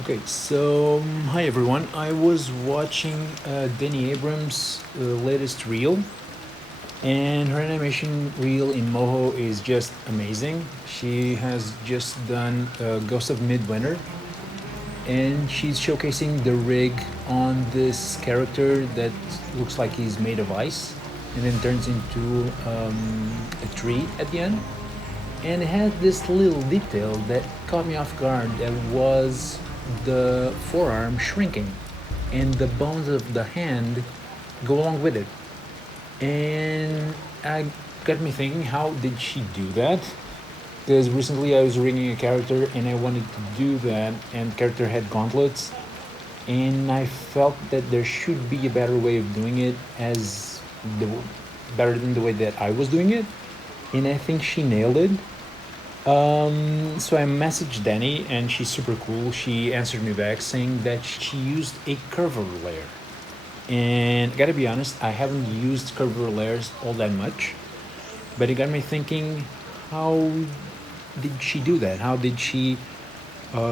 Okay, so hi everyone. I was watching Denny Abrams' latest reel, and her animation reel in Moho is just amazing. She has just done Ghost of Midwinter, and she's showcasing the rig on this character that looks like he's made of ice, and then turns into a tree at the end. And it had this little detail that caught me off guard that was the forearm shrinking and the bones of the hand go along with it. And I got me thinking, how did she do that? Because recently I was rigging a character and I wanted to do that, and the character had gauntlets, and I felt that there should be a better way of doing it, as the better than the way that I was doing it, and I think she nailed it. So I messaged Danny, and she's super cool. She answered me back saying that she used a curver layer. And I gotta be honest, I haven't used curver layers all that much, but it got me thinking, how did she do that? How did she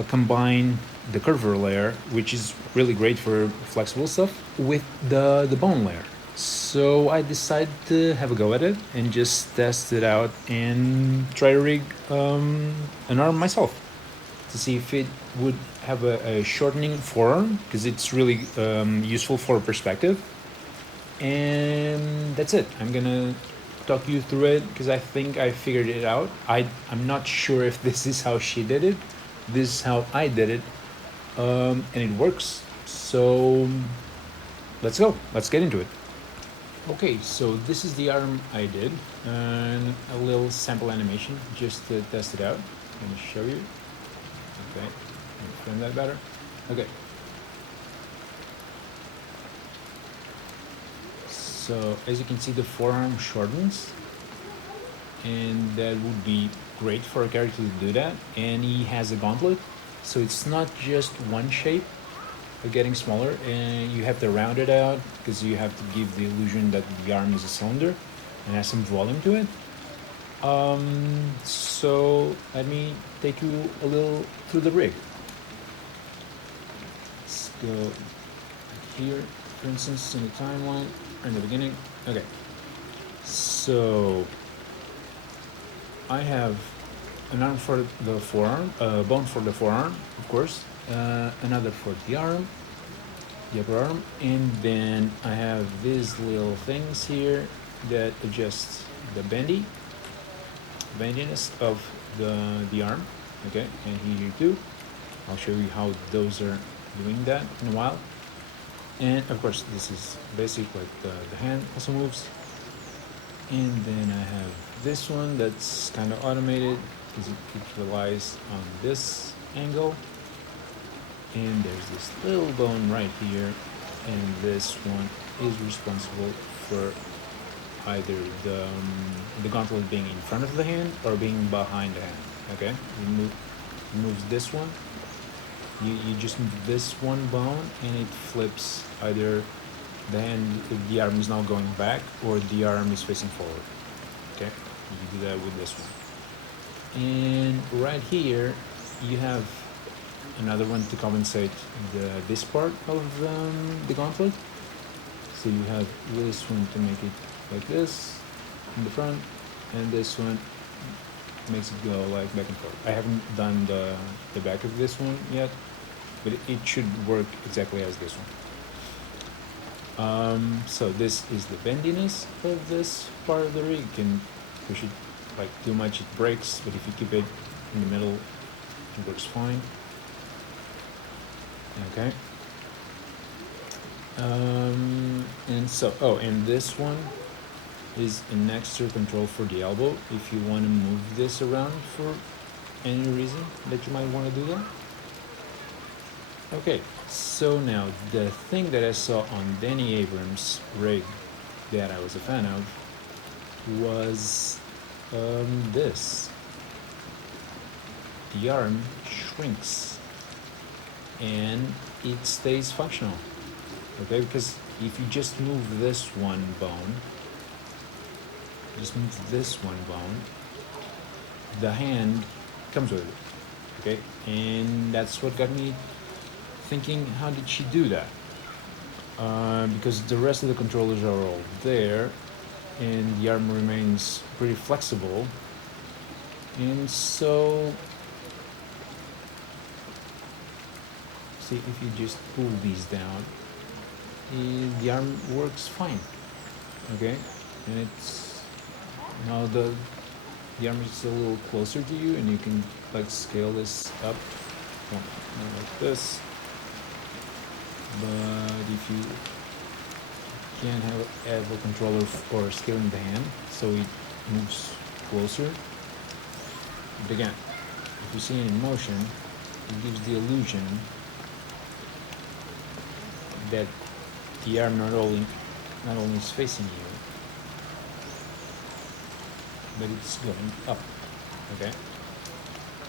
combine the curver layer, which is really great for flexible stuff, with the bone layer? So I decided to have a go at it and just test it out and try to rig an arm myself to see if it would have a shortening forearm, because it's really useful for perspective. And that's it. I'm gonna talk you through it because I think I figured it out. I'm not sure if this is how she did it. This is how I did it, and it works. So let's go. Let's get into it. Okay, so this is the arm I did, and a little sample animation just to test it out. I'm gonna show you. Okay, frame that better. Okay, so as you can see, the forearm shortens, and that would be great for a character to do that. And he has a gauntlet, so it's not just one shape getting smaller, and you have to round it out because you have to give the illusion that the arm is a cylinder and has some volume to it. So let me take you a little through the rig. Let's go here, for instance, in the timeline, in the beginning. Okay, so I have an arm for the forearm, a bone for the forearm, of course, another for the upper arm, and then I have these little things here that adjust the bendiness of the arm. Okay, and here too. I'll show you how those are doing that in a while. And of course, this is basic, like the hand also moves. And then I have this one that's kind of automated because it relies on this angle. And there's this little bone right here, and this one is responsible for either the gauntlet being in front of the hand or being behind the hand. Okay, moves this one. You just move this one bone, and it flips either the hand, the arm is now going back, or the arm is facing forward. Okay, you do that with this one. And right here, you have another one to compensate this part of the gauntlet. So you have this one to make it like this in the front, and this one makes it go like back and forth. I haven't done the back of this one yet, but it should work exactly as this one. So this is the bendiness of this part of the rig. You can push it like too much, it breaks, but if you keep it in the middle, it works fine. Okay. And so, oh, and this one is an extra control for the elbow if you want to move this around for any reason that you might want to do that. Okay, so now the thing that I saw on Danny Abrams' rig that I was a fan of was this. The arm shrinks and it stays functional. Okay, because if you just move this one bone, the hand comes with it. Okay, and that's what got me thinking, how did she do that? Because the rest of the controllers are all there, and the arm remains pretty flexible. And so, see, if you just pull these down, the arm works fine. Okay, and it's now the arm is a little closer to you, and you can like scale this up, not like this. But if you can't have a controller for scaling the hand, so it moves closer. But again, if you see it in motion, it gives the illusion that the arm not only is facing you, but it's going up. Okay.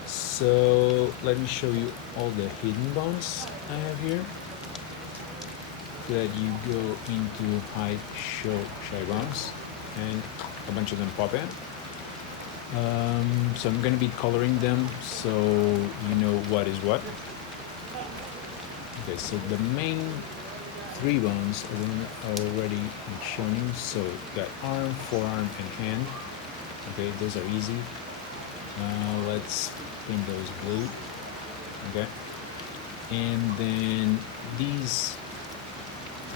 So let me show you all the hidden bones I have here. That you go into hide show shy bones, and a bunch of them pop in. So I'm going to be coloring them so you know what is what. Okay, so the main 3 bones are already shown you. So got arm, forearm, and hand. Okay, those are easy. Let's paint those blue. Okay, and then these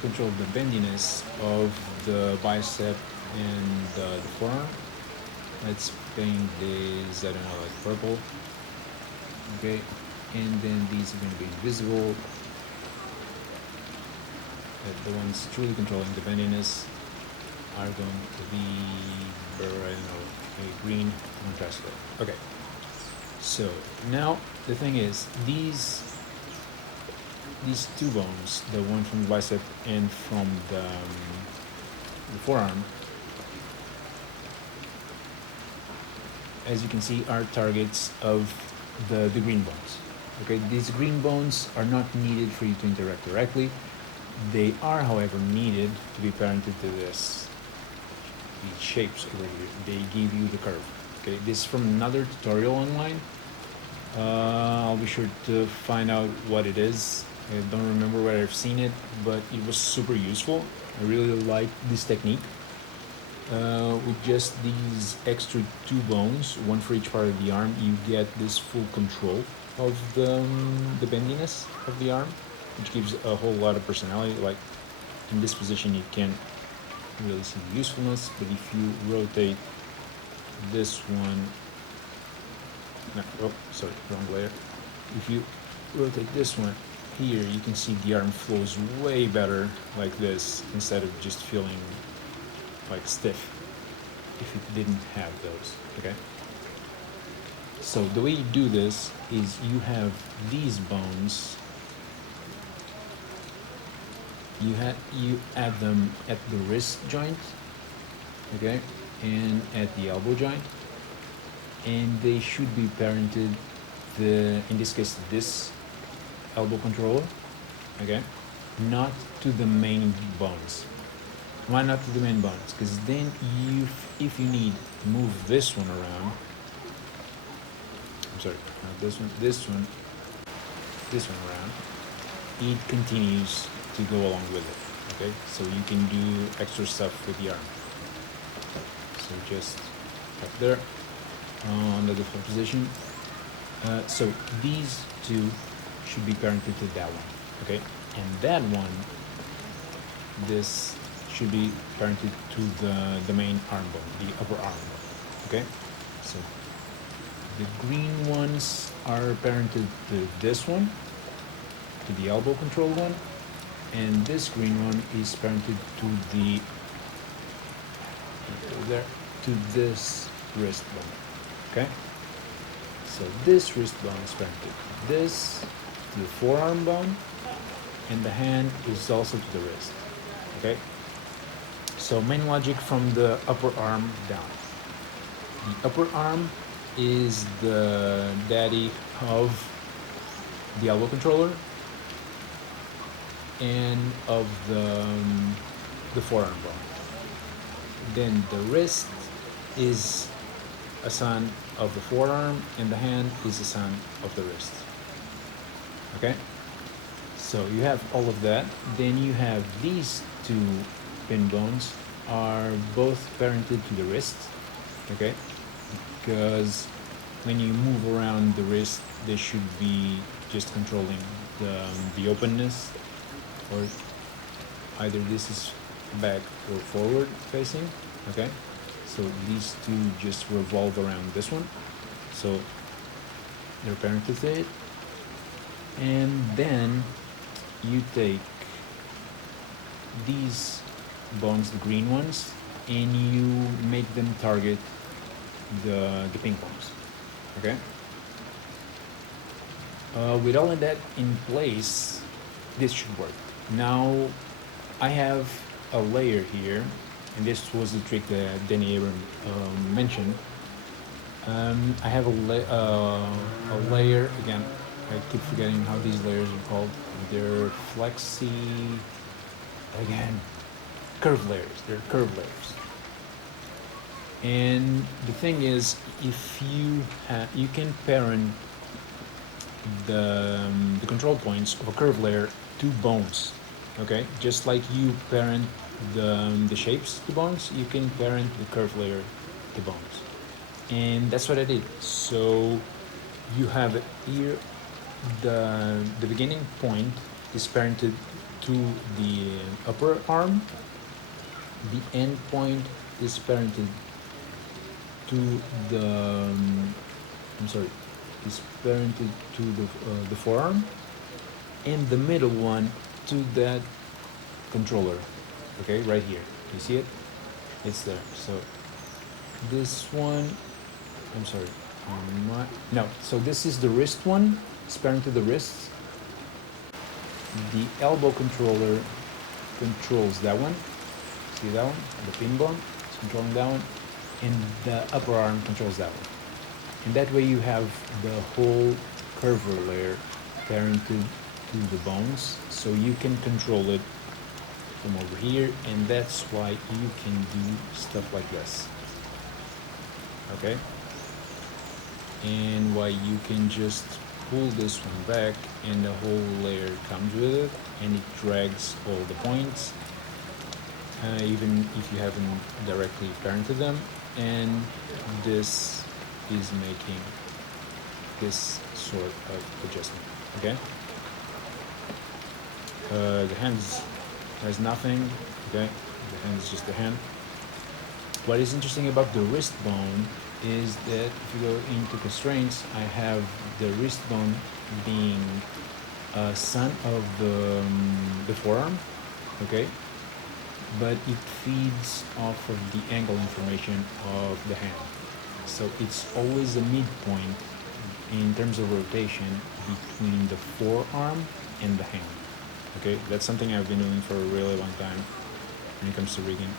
control the bendiness of the bicep and the forearm. Let's paint this, I don't know, like purple. Okay, and then these are going to be visible. The ones truly controlling the bendiness are going to be, I don't know, a green contrast color. Okay, so now the thing is, these 2 bones, the one from the bicep and from the forearm, as you can see, are targets of the green bones. Okay, these green bones are not needed for you to interact directly. They are, however, needed to be parented to these shapes over here. They give you the curve. Okay, this is from another tutorial online. I'll be sure to find out what it is. I don't remember where I've seen it, but it was super useful. I really like this technique. With just these extra 2 bones, one for each part of the arm, you get this full control of the bendiness of the arm, which gives a whole lot of personality. Like in this position, you can't really see the usefulness, but if you rotate this one, no, oh, sorry, wrong layer. If you rotate this one here, you can see the arm flows way better like this, instead of just feeling like stiff if it didn't have those. Okay, so the way you do this is you have these bones, you add them at the wrist joint, okay, and at the elbow joint, and they should be parented in this case, this elbow controller, okay, not to the main bones. Why not to the main bones? Because then if you need to move this one around, I'm sorry, not this one around, it continues to go along with it. Okay, so you can do extra stuff with the arm. So just up there on the default position. So these 2 should be parented to that one. Okay, and that one, this should be parented to the main arm bone, the upper arm bone. Okay, so the green ones are parented to this one, to the elbow control one, and this green one is parented to this wrist bone. Okay, so this wrist bone is parented to this, to the forearm bone, and the hand is also to the wrist. Okay, so main logic from the upper arm down. The upper arm is the daddy of the elbow controller and of the forearm bone. Then the wrist is a son of the forearm, and the hand is a son of the wrist. Okay, So you have all of that. Then you have these two pin bones are both parented to the wrist, okay? Because when you move around the wrist, they should be just controlling the openness, or either this is back or forward facing, okay? So these two just revolve around this one. So they're parented to it. And then you take these bones, the green ones, and you make them target the pink bones, okay? With all of that in place, this should work. Now, I have a layer here, and this was the trick that Danny Abram mentioned. I have a layer, again, I keep forgetting how these layers are called. They're curve layers. They're curve layers. And the thing is, if you can parent the control points of a curve layer to bones, okay? Just like you parent the shapes to bones, you can parent the curve layer to bones. And that's what I did. So you have here the beginning point is parented to the upper arm. The end point is parented to the is parented to the forearm, and the middle one to that controller. Okay, right here. You see it? It's there. So this one, no. So this is the wrist one. It's parented to the wrist. The elbow controller controls that one. See that one? The pin bone is controlling that one, and the upper arm controls that one. And that way you have the whole curver layer parented to the bones, so you can control it from over here, and that's why you can do stuff like this. Okay? And why you can just pull this one back and the whole layer comes with it, and it drags all the points, even if you haven't directly parented them. And this is making this sort of adjustment, okay? The hands has nothing, okay? The hand is just the hand. What is interesting about the wrist bone is that if you go into constraints, I have the wrist bone being a son of the forearm, okay? But it feeds off of the angle information of the hand. So it's always a midpoint in terms of rotation between the forearm and the hand. Okay, that's something I've been doing for a really long time when it comes to rigging,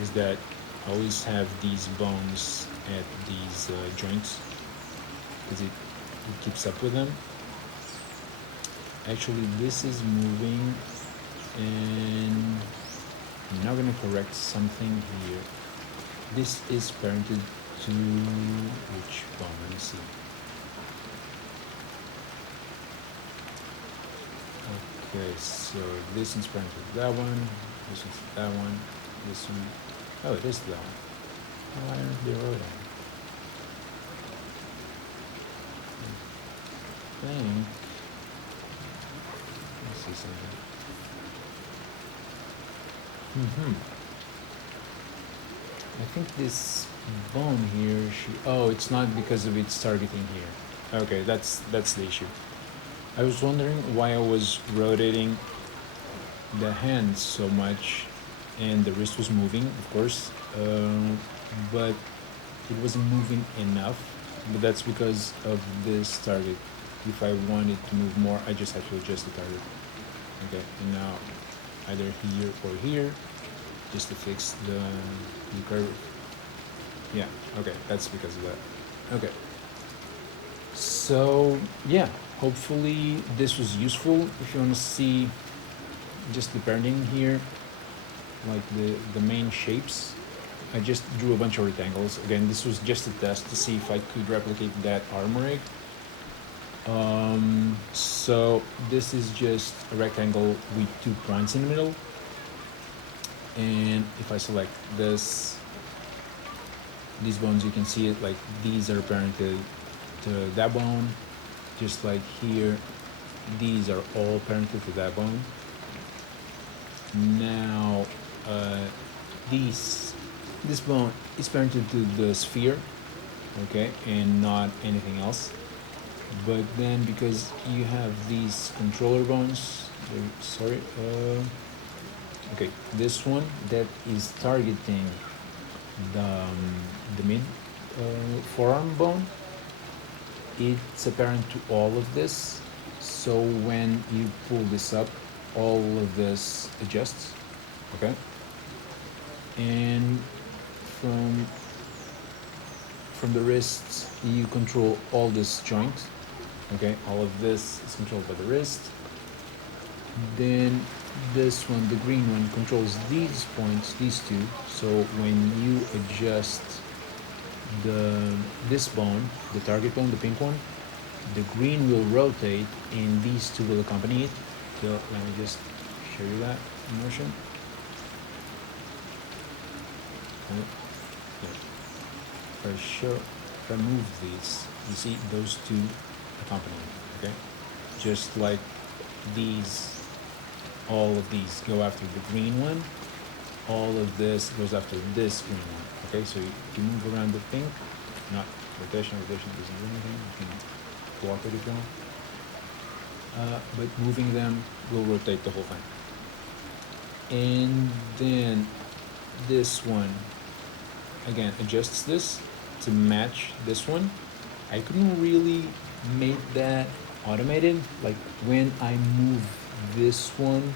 is that I always have these bones at these joints, because it keeps up with them. Actually, this is moving, and I'm now going to correct something here. This is parented to which bone? Let me see. Okay, so this one's parented to that one, this one's that one, this one. Oh, it is that one. Why aren't they rotating? I think. Let's see something. I think this bone here it's not because of its targeting here. Okay, that's the issue. I was wondering why I was rotating the hand so much, and the wrist was moving, of course, but it wasn't moving enough. But that's because of this target. If I wanted to move more, I just have to adjust the target. Okay, and now either here or here, just to fix the curve. Yeah, okay, that's because of that. Okay. So, yeah, hopefully this was useful. If you want to see just the parenting here, like the main shapes, I just drew a bunch of rectangles. Again, this was just a test to see if I could replicate that arm rig. So this is just a rectangle with 2 points in the middle, and if I select these bones, you can see it like these are parented to that bone, just like here these are all parented to that bone. Now this bone is parented to the sphere, okay, and not anything else. But then because you have these controller bones, sorry, okay, this one that is targeting the mid forearm bone, it's apparent to all of this. So when you pull this up, all of this adjusts, okay? And from the wrists, you control all this joint, okay? All of this is controlled by the wrist. Then this one, the green one, controls these points, these two. So when you adjust this bone, the target bone, the pink one, the green will rotate and these two will accompany it. So let me just show you that in motion. If I move these, you see those two accompanying, okay? Just like these, all of these go after the green one, all of this goes after this green one, okay? So you move around the pink, not rotation doesn't do anything, you can block it if you want. But moving them will rotate the whole thing. And then this one, again, adjusts this to match this one. I couldn't really make that automated. Like when I move this one,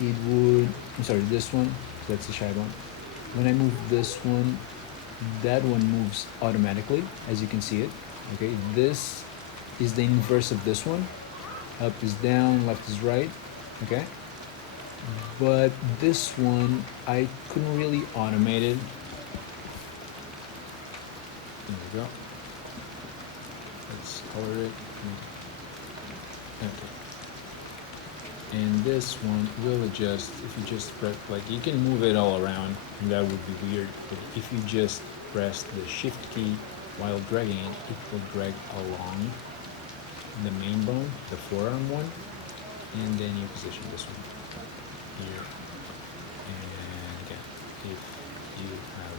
it would, I'm sorry, this one, that's the shy one. When I move this one, that one moves automatically, as you can see it. Okay, this is the inverse of this one. Up is down, left is right, okay? But this one, I couldn't really automate it. There we go. Let's color it. Okay. And this one will adjust if you just press, like you can move it all around, and that would be weird. But if you just press the shift key while dragging it, it will drag along the main bone, the forearm one, and then you position this one here. And again, if you have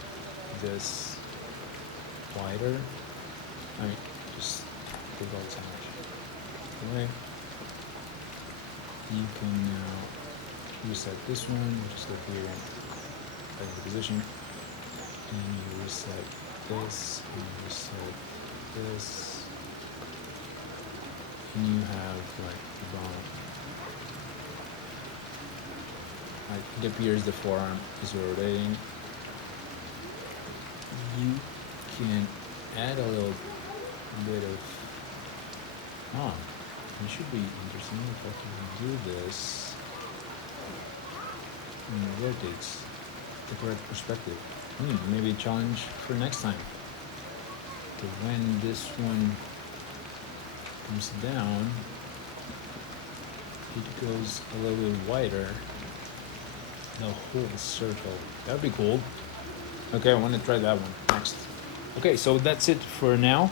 this wider, I mean, just take out so much away. You can now reset this one, just go here, back to position, and you reset this, and you reset this, and you have like the bone. Like it appears the forearm is rotating. You can add a little bit of, it should be interesting if I can do this and it rotates the correct perspective. Maybe a challenge for next time. So when this one comes down, it goes a little bit wider, the whole circle. That would be cool. Okay, I want to try that one next. Okay, so that's it for now.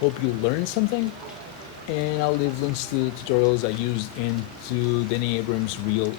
Hope you learned something, and I'll leave links to tutorials I used into Danny Abrams' reel